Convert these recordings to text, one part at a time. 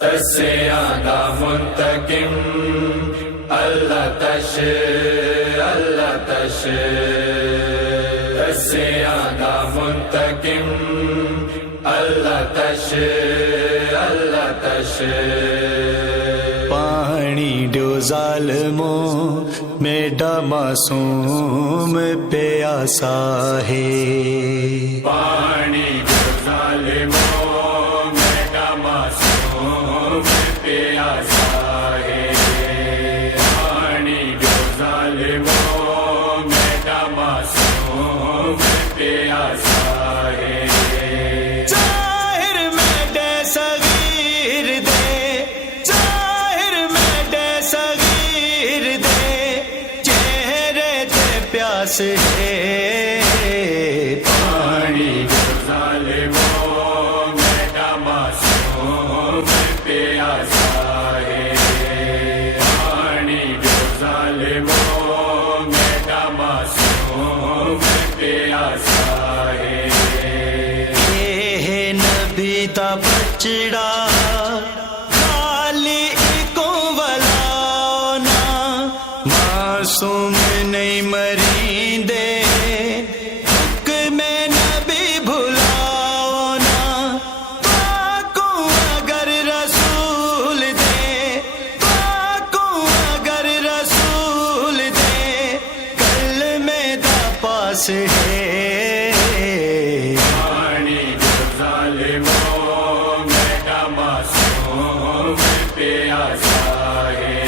سیادہ منتقم اللہ تش سیادہ منتقم اللہ تش پانی ڈو ظالموں میڈا معصوم پیاسا ہے، پانی جو ظالموں میرا معصوم پیاسا ہے، پانی جو ظالموں میرا معصوم پیاسا ہے۔ ظاہر میں دے صغیر دے، ظاہر میں دے صغیر دے، چہرے تے پیاس ہے، پانی جو ظالموں میرا معصوم پیاسا ہے، پانی جو ظالموں میرا معصوم پیاسا ہے۔ یہ نبی دا بچڑا خالی کو ولانا، معصوم نہیں مرین دے، حکم نبی بھلاونا، پاکوں اگر رسول دے، پاکوں اگر رسول دے، کلمے دا پاس ہے، پانی جو ظالموں میرا معصوم پیاسا ہے،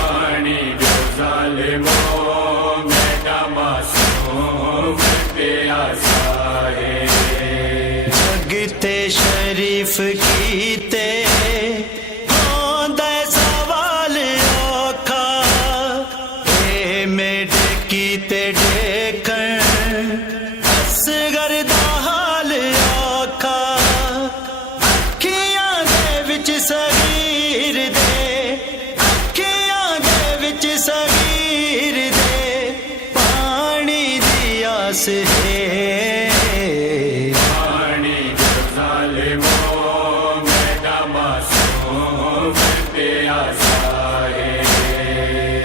پانی جو ظالموں میرا معصوم پیاسا ہے۔ جگتے شریف کیتے ہوندے سوال اوکھا، اے میڈے کیتے ڈیکھن اصغر دا حال اوکھا، اکھیاں دے وچ صغیر دے، اکھیاں دے وچ صغیر دے، پانی دی آس ہے، پانی جو ظالموں میرا معصوم پیاسا ہے،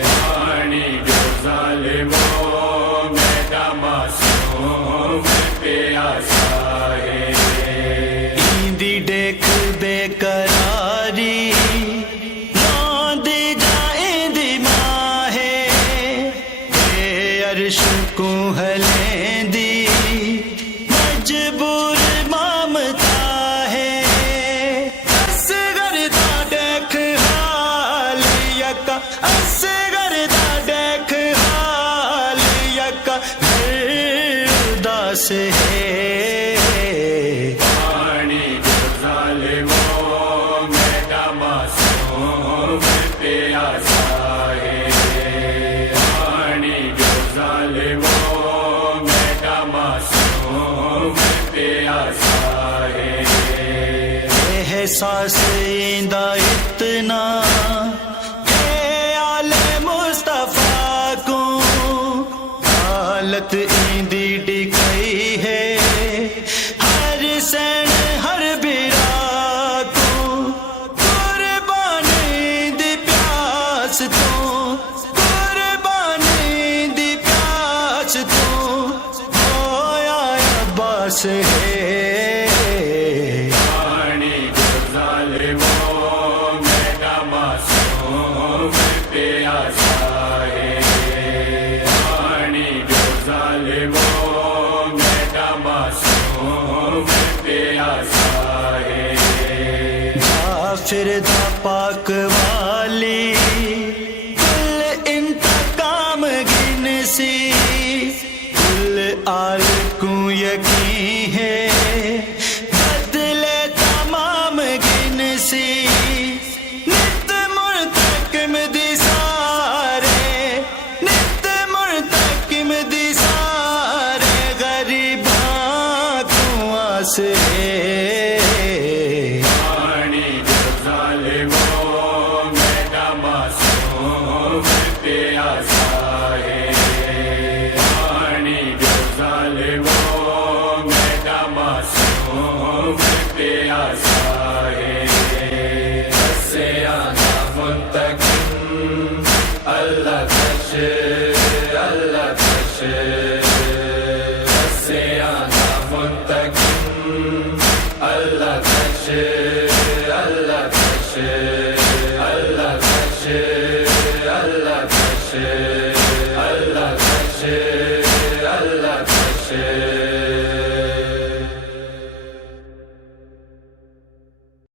پانی جو ظالموں میرا معصوم پیاسا ہے۔ ایندی ڈیکھ بے قراری ناندی جائیں دی ماں ہے، اے عرش کو ہلیں دی مجبور مامتا ہے، اصغر دا ڈیکھ حال یکا، اصغر دا ڈیکھ حال یکا، گھر اداس ہے، پانی جو ظالموں میرا معصوم پیاسا ہے، پانی جو ظالموں میرا معصوم پیاسا ہے۔ احساس ایندا اتنا اے آل مصطفیٰ کو، حالت ایندی ڈکئی ہے ہر سین ہر بیرا کو، قربانی دی پیاس تو، قربانی دی پیاس تو، ہویا عباس ہے، پانی جو ظالموں میرا معصوم پیاسا ہے، پانی جو ظالموں میرا معصوم پیاسا ہے۔ غافر دا پاک والی کل انتقام گن سی، کل آل کو یقین ہے بدلے تمام گن سی، نت مرتقم دی سارے، نت مرتقم دی سارے، غریباں کو آس ہے، پانی جو ظالموں میرا معصوم سے